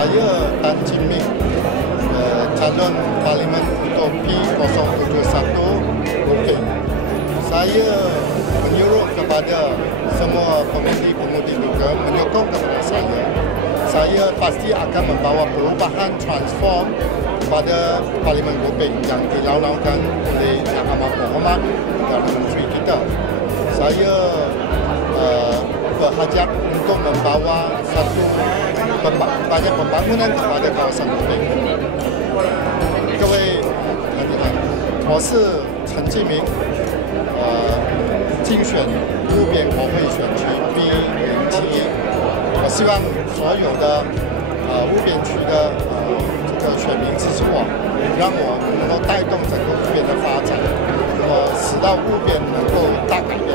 Saya Tan Chin Ming, calon Parlimen untuk P071 Uping. Saya menyuruh kepada semua pemudi-pemudi juga menyokong kepada saya. Saya pasti akan membawa perubahan transform pada Parlimen Uping yang dilaulaukan oleh Yang Amat Berhormat Perdana Menteri kita. Saya berhajat untuk membawa satu banyak pembangunan kepada kawasan Uping. 各位我是陈继明，竞选路边国会选区 B071。我希望所有的路边区的这个选民支持我，让我能够带动整个路边的发展，使到路边能够大改变。